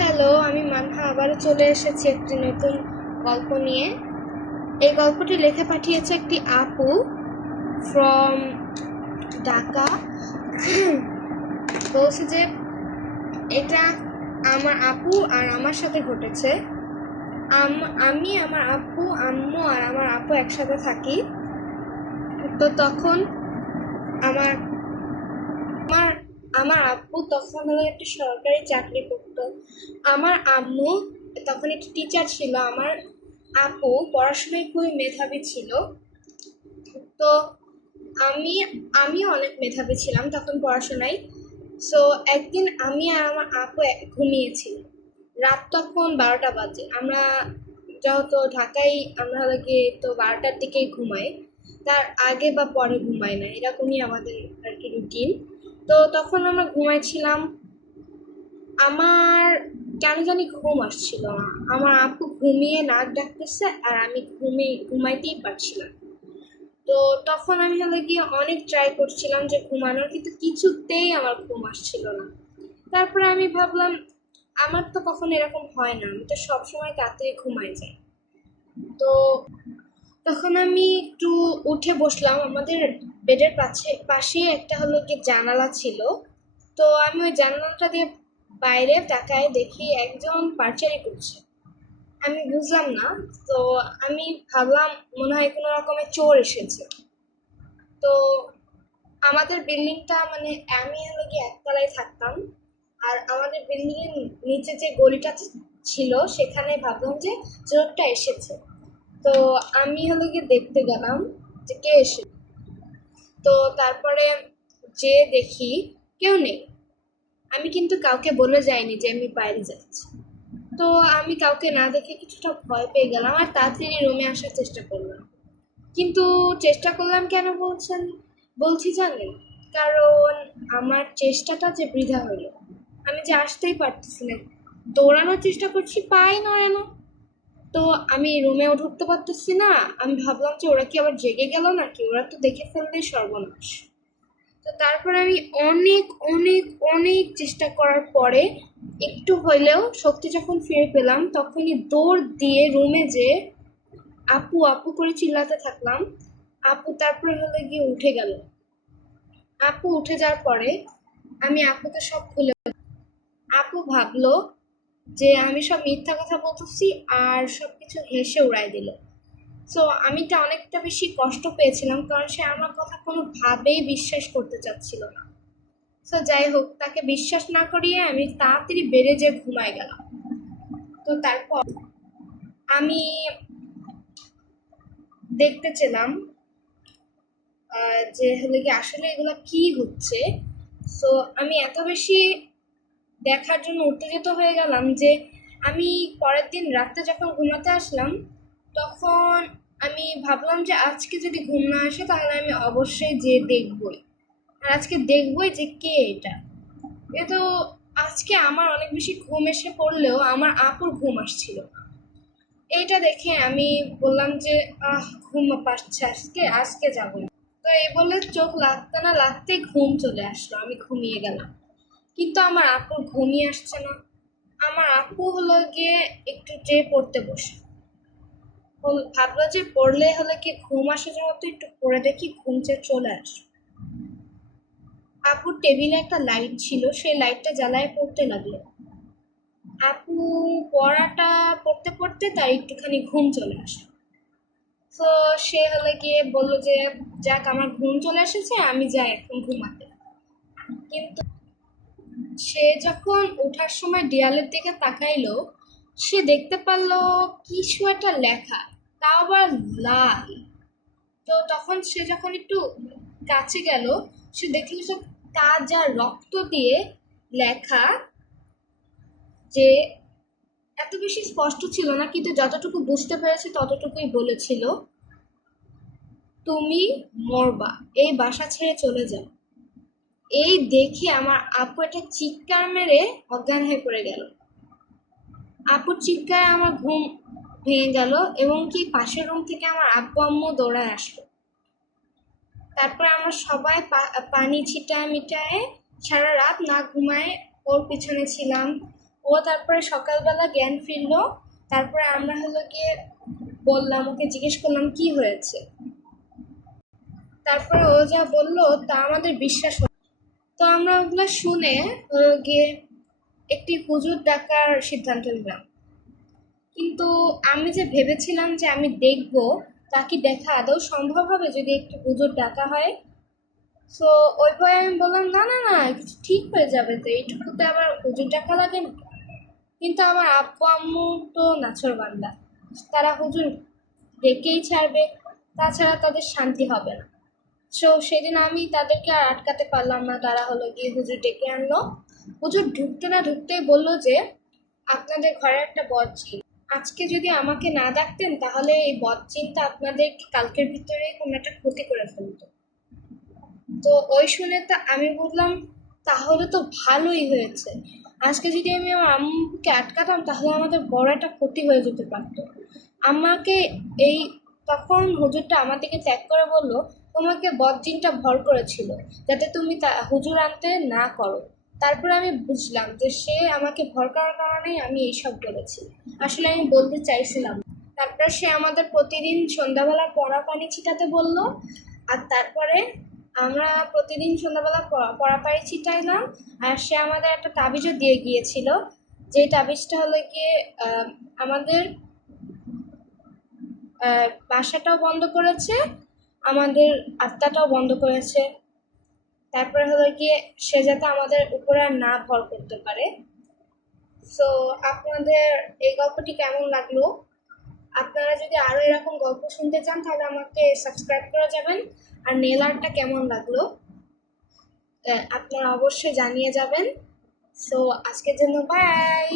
Hello, আমি মানহা আবারও চলে এসেছি একটি নতুন গল্প নিয়ে। এই গল্পটি লিখে পাঠিয়েছে একটি আপু ফ্রম ঢাকা। বলছে যে এটা আমার আপু আর আমার সাথে ঘটেছে। আমি, আমার আপু, আম্মু আর আমার আপু একসাথে থাকি। তো তখন আমার আমার আমার আব্বু তখন হলো একটা সরকারি চাকরি করতো। আমার আম্মু তখন একটি টিচার ছিল। আমার আপু পড়াশোনায় খুবই মেধাবী ছিল। তো আমি আমিও অনেক মেধাবী ছিলাম তখন পড়াশোনায়। সো একদিন আমি আর আমার আপু ঘুমিয়েছি। রাত তখন 12টা বাজে। আমরা যেহেতু ঢাকায় আমরা হলো গিয়ে তো 12টার দিকেই ঘুমাই, তার আগে বা পরে ঘুমাই না, এরকমই আমাদের আর কি রুটিন। তো তখন আমরা ঘুমাইছিলাম। আমার কেন জানি ঘুম আসছিল না। আমার আপু ঘুমিয়ে নাক ডাকতেছে আর আমি ঘুমাইতেই পারছিলাম। তো তখন আমি হলো গিয়ে অনেক ট্রাই করছিলাম যে ঘুমানোর, কিন্তু কিছুতেই আমার ঘুম আসছিল না। তারপরে আমি ভাবলাম আমার তো কখনো এরকম হয় না, আমি তো সবসময় তাড়াতাড়ি ঘুমাই যাই। তো তখন আমি একটু উঠে বসলাম। আমাদের বেডের পাশে একটা হলো কি জানালা ছিল। তো আমি ওই জানালাটা দিয়ে বাইরে তাকায় দেখি একজন পারচারি করছে। আমি বুঝলাম না। তো আমি ভাবলাম মনে হয় কোনো রকমের চোর এসেছে। তো আমাদের বিল্ডিংটা মানে আমি হলো কি একতলায় থাকতাম, আর আমাদের বিল্ডিং এর নিচে যে গলিটা ছিল সেখানে ভাবলাম যে চোরটা এসেছে। তো আমি হলো গিয়ে দেখতে গেলাম যে কে এসে। তো তারপরে যে দেখি কেউ নেই। আমি কিন্তু কাউকে বলে যাইনি যে আমি বাইরে যাচ্ছি। তো আমি কাউকে না দেখে কিছুটা ভয় পেয়ে গেলাম আর তাড়াতাড়ি রুমে আসার চেষ্টা করলাম। কিন্তু চেষ্টা করলাম কেন বলছি জানেন? কারণ আমার চেষ্টাটা যে বৃথা হলো। আমি যে আসতেই পারতেছি না, দৌড়ানোর চেষ্টা করছি, পাই নড়ে না। তো আমি রুমেও ঢুকতে পারতেছি না। আমি ভাবলাম যে ওরা কি আবার জেগে গেল নাকি, ওরা তো দেখে ফেললেই সর্বনাশ। তো তারপরে আমি অনেক অনেক অনেক চেষ্টা করার পরে একটু হইলেও শক্তি যখন ফিরে পেলাম, তখনই দৌড় দিয়ে রুমে যেয়ে আপু আপু করে চিল্লাতে থাকলাম। আপু তারপরে হলে গিয়ে উঠে গেল। আপু উঠে যাওয়ার পরে আমি আপুকে সব খুলে, আপু ভাবলো যে আমি সব মিথ্যা কথা বলতেছি আর সবকিছু হেসে উড়াই দিল। সো আমি তো অনেকটা বেশি কষ্ট পেয়েছিলাম, কারণ সে আমার কথা কোনোভাবেই বিশ্বাস করতে চাচ্ছিল না। সো যাই হোক, তাকে বিশ্বাস না করিয়ে আমি তাড়াতাড়ি বেড়ে যেয়ে ঘুমায় গেলাম। তো তারপর আমি দেখতে চেলাম যে হলে কি আসলে এগুলো কি হচ্ছে। সো আমি এত বেশি দেখার জন্য উত্তেজিত হয়ে গেলাম যে আমি পরের দিন রাতে যখন ঘুমাতে আসলাম, তখন আমি ভাবলাম যে আজকে যদি ঘুম না আসে তাহলে আমি অবশ্যই যে দেখবই, আর আজকে দেখবই যে কে এটা। এ তো আজকে আমার অনেক বেশি ঘুম এসে পড়লেও আমার আপুর ঘুম আসছিল না। এইটা দেখে আমি বললাম যে ঘুম পাচ্ছে, আজকে আজকে যাবো না। তো এই বলে চোখ লাগতে না লাগতেই ঘুম চলে আসলো, আমি ঘুমিয়ে গেলাম। কিন্তু আমার আপুর ঘুমিয়ে আসছে না। আমার আপু হলো গিয়ে একটু যে পড়তে বসে, ভাবলো যে পড়লে হলে কি ঘুম আসে, যেহেতু একটু পড়ে দেখি ঘুম চলে আসে। আপুর টেবিলে একটা লাইট ছিল, সেই লাইটটা জ্বালায় পড়তে লাগলো। আপু পড়াটা পড়তে পড়তে তার একটুখানি ঘুম চলে আসে। তো সে হলে গিয়ে বললো যে যাক, আমার ঘুম চলে এসেছে, আমি যাই এখন ঘুমাতে। কিন্তু সে যখন ওঠার সময় দেয়ালের দিকে তাকাইলো, সে দেখতে পারলো কিছু একটা লেখা, তাও আবার লাল। তো তখন সে যখন একটু কাছে গেল, সে দেখলো যে তাজা রক্ত দিয়ে লেখা। যে এত বেশি স্পষ্ট ছিল না, কিন্তু যতটুকু বুঝতে পেরেছে ততটুকুই বলেছিল, তুমি মরবা, এই বাসা ছেড়ে চলে যাও। এই দেখে আমার আপু একটা চিৎকার মেরে অজ্ঞান হয়ে পড়ে গেল। আপুর চিৎকারে আমার ঘুম ভেঙে গেল, এবং কি পাশের রুম থেকে আমার আব্বু আম্মু দৌড়ায় আসলো। তারপর আমরা সবাই পানি ছিটায় মিটায় সারা রাত না ঘুমায় ওর পিছনে ছিলাম। ও ও তারপরে সকালবেলা জ্ঞান ফিরলো। তারপরে আমরা হলো গিয়ে বললাম, ওকে জিজ্ঞেস করলাম কি হয়েছে। তারপরে ও যা বললো তা আমাদের বিশ্বাস হলো। তো আমরা ওগুলো শুনে হলো গিয়ে একটি হুজুর ডাকার সিদ্ধান্ত নিলাম। কিন্তু আমি যে ভেবেছিলাম যে আমি দেখব, তা কি দেখা আদৌ সম্ভব হবে যদি একটু হুজুর ডাকা হয়? সো ওই ভয়ে আমি বললাম না না না, কিছু ঠিক হয়ে যাবে, তো এইটুকুতে আবার হুজুর ডাকা লাগে না। কিন্তু আমার আব্বু আম্মু তো নাছোড়বান্দা, তারা হুজুর ডেকেই ছাড়বে, তাছাড়া তাদের শান্তি হবে না। সো সেদিন আমি তাদেরকে আর আটকাতে পারলাম না, তারা হলো গিয়ে হুজুর ডেকে আনলো। হুজুর ঢুকতে না ঢুকতেই বললো যে আপনাদের ঘরে একটা বদজিন, আজকে যদি আমাকে না ডাকতেন তাহলে এই বদজিনটা আপনাদের কালকের ভিতরে কোনো একটা ক্ষতি করে ফেলতো। তো ওই শুনে তা আমি বললাম তাহলে তো ভালোই হয়েছে, আজকে যদি আমি আমার আম্মুকে আটকাতাম তাহলে আমাদের বড় একটা ক্ষতি হয়ে যেতে পারতো। আমাকে এই তখন হুজুরটা আমার দিকে ত্যাগ করে বলল, তোমাকে বদজিনটা ভর করেছিল যাতে তুমি হুজুর আনতে না করো। তারপরে আমি বুঝলাম যে সে আমাকে ভর করার কারণেই আমি এইসব বলেছি, আসলে আমি বলতে চাইছিলাম। তারপর সে আমাদের প্রতিদিন সন্ধ্যাবেলা পড়া পানি ছিটাতে বলল। আর তারপরে আমরা প্রতিদিন সন্ধ্যাবেলা পড়া পানি ছিটাইলাম। আর সে আমাদের একটা তাবিজও দিয়ে গিয়েছিল, যে তাবিজটা হলো গিয়ে আমাদের বাসাটাও বন্ধ করেছে, আমাদের আত্মাটাও বন্ধ করেছে। তারপরে হলো গিয়ে সে যাতে আমাদের উপরে আর না ভর করতে পারে। সো আপনাদের এই গল্পটি কেমন লাগলো? আপনারা যদি আরো এরকম গল্প শুনতে চান তাহলে আমাকে সাবস্ক্রাইব করে যাবেন। আর নেল আর্টটা কেমন লাগলো আপনারা অবশ্যই জানিয়ে যাবেন। সো আজকের জন্য বাই।